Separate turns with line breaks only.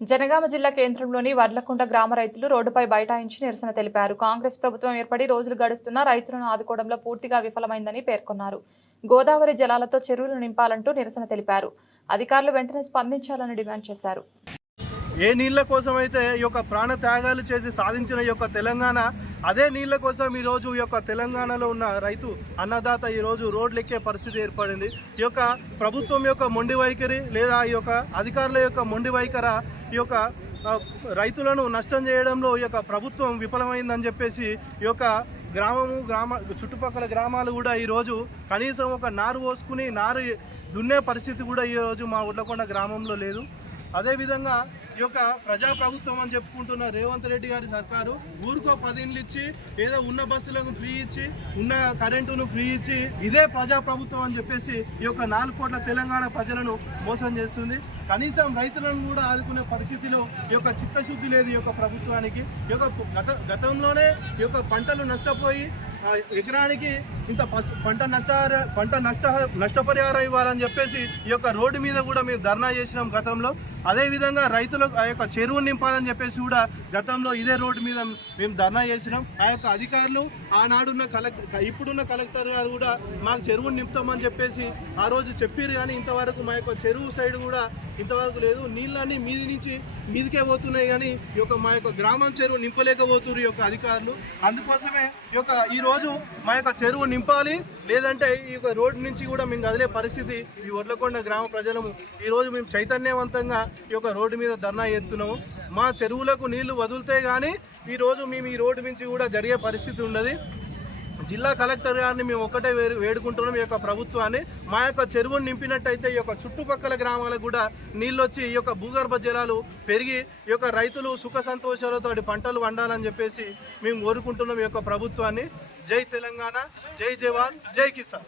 జనగామ జిల్లా కేంద్రంలోని వడ్లకుంట గ్రామ రైతులు రోడ్డుపై బైఠాయించి నిరసన తెలిపారు. కాంగ్రెస్ ప్రభుత్వం ఏర్పడి రోజులు గడుస్తున్నా రైతులను ఆదుకోవడంలో పూర్తిగా విఫలమైందని పేర్కొన్నారు. గోదావరి జలాలతో చెరువులు నింపాలంటూ నిరసన తెలిపారు. అధికారులు వెంటనే స్పందించాలని డిమాండ్ చేశారు.
ఏ నీళ్ళ కోసం అయితే ఈ యొక్క ప్రాణ త్యాగాలు చేసి సాధించిన ఈ యొక్క తెలంగాణ అదే నీళ్ళ కోసం ఈరోజు ఈ యొక్క తెలంగాణలో ఉన్న రైతు అన్నదాత ఈరోజు రోడ్లు ఎక్కే పరిస్థితి ఏర్పడింది. ఈ యొక్క ప్రభుత్వం యొక్క మొండి వైఖరి లేదా ఈ యొక్క అధికారుల యొక్క మొండి వైఖర ఈ యొక్క రైతులను నష్టం చేయడంలో ఈ యొక్క ప్రభుత్వం విఫలమైందని చెప్పేసి ఈ యొక్క గ్రామము గ్రామ చుట్టుపక్కల గ్రామాలు కూడా ఈరోజు కనీసం ఒక నారు పోసుకుని నారు దున్నే పరిస్థితి కూడా ఈరోజు మా ఉడ్లకొండ గ్రామంలో లేదు. అదేవిధంగా ఈ యొక్క ప్రజాప్రభుత్వం అని చెప్పుకుంటున్న రేవంత్ రెడ్డి గారి సర్కారు ఊరికో పదిండ్లు ఇచ్చి ఏదో ఉన్న బస్సులకు ఫ్రీ ఇచ్చి ఉన్న కరెంటును ఫ్రీ ఇచ్చి ఇదే ప్రజాప్రభుత్వం అని చెప్పేసి ఈ యొక్క నాలుగు కోట్ల తెలంగాణ ప్రజలను మోసం చేస్తుంది. కనీసం రైతులను కూడా ఆదుకునే పరిస్థితిలో ఈ యొక్క చిత్తశుద్ధి లేదు ఈ యొక్క ప్రభుత్వానికి. ఈ యొక్క గత గతంలోనే ఈ యొక్క పంటలు నష్టపోయి ఎకరానికి ఇంత పంట నష్ట పంట నష్ట నష్టపరిహారం ఇవ్వాలని చెప్పేసి ఈ యొక్క రోడ్డు మీద కూడా మేము ధర్నా చేసినాం గతంలో. అదేవిధంగా రైతులకు ఆ యొక్క చెరువు నింపాలని చెప్పేసి కూడా గతంలో ఇదే రోడ్డు మీద మేము ధర్నా చేసినాం. ఆ యొక్క అధికారులు ఆనాడున్న కలెక్టర్ ఇప్పుడున్న కలెక్టర్ గారు కూడా మాకు చెరువును నింపుతామని చెప్పేసి ఆ రోజు చెప్పారు కానీ ఇంతవరకు మా యొక్క చెరువు సైడ్ కూడా ఇంతవరకు లేదు. నీళ్ళన్నీ మీది నుంచి మీదికే పోతున్నాయి కానీ ఈ యొక్క మా యొక్క గ్రామం చెరువు నింపలేకపోతున్నారు ఈ యొక్క అధికారులు. అందుకోసమే ఈ యొక్క ఈరోజు మా యొక్క చెరువు నింపాలి. లేదంటే ఈ యొక్క రోడ్డు నుంచి కూడా మేము కదిలే పరిస్థితి ఈ వడ్లకొండ గ్రామ ప్రజలము. ఈరోజు మేము చైతన్యవంతంగా ఈ యొక్క రోడ్డు మీద ధర్నా ఎత్తున్నాము మా చెరువులకు నీళ్ళు వదిలితే కానీ ఈరోజు మేము ఈ రోడ్డు నుంచి కూడా జరిగే పరిస్థితి ఉన్నది. జిల్లా కలెక్టర్ గారిని మేము ఒకటే వేరు వేడుకుంటున్నాం. ఈ యొక్క ప్రభుత్వాన్ని మా యొక్క చెరువును నింపినట్టయితే ఈ యొక్క చుట్టుపక్కల గ్రామాలకు కూడా నీళ్ళు వచ్చి ఈ యొక్క భూగర్భ జలాలు పెరిగి ఈ యొక్క రైతులు సుఖ సంతోషాలతో పంటలు వండాలని చెప్పేసి మేము కోరుకుంటున్నాం ఈ యొక్క ప్రభుత్వాన్ని. జై తెలంగాణ జై జవాన్ జై కిసాన్.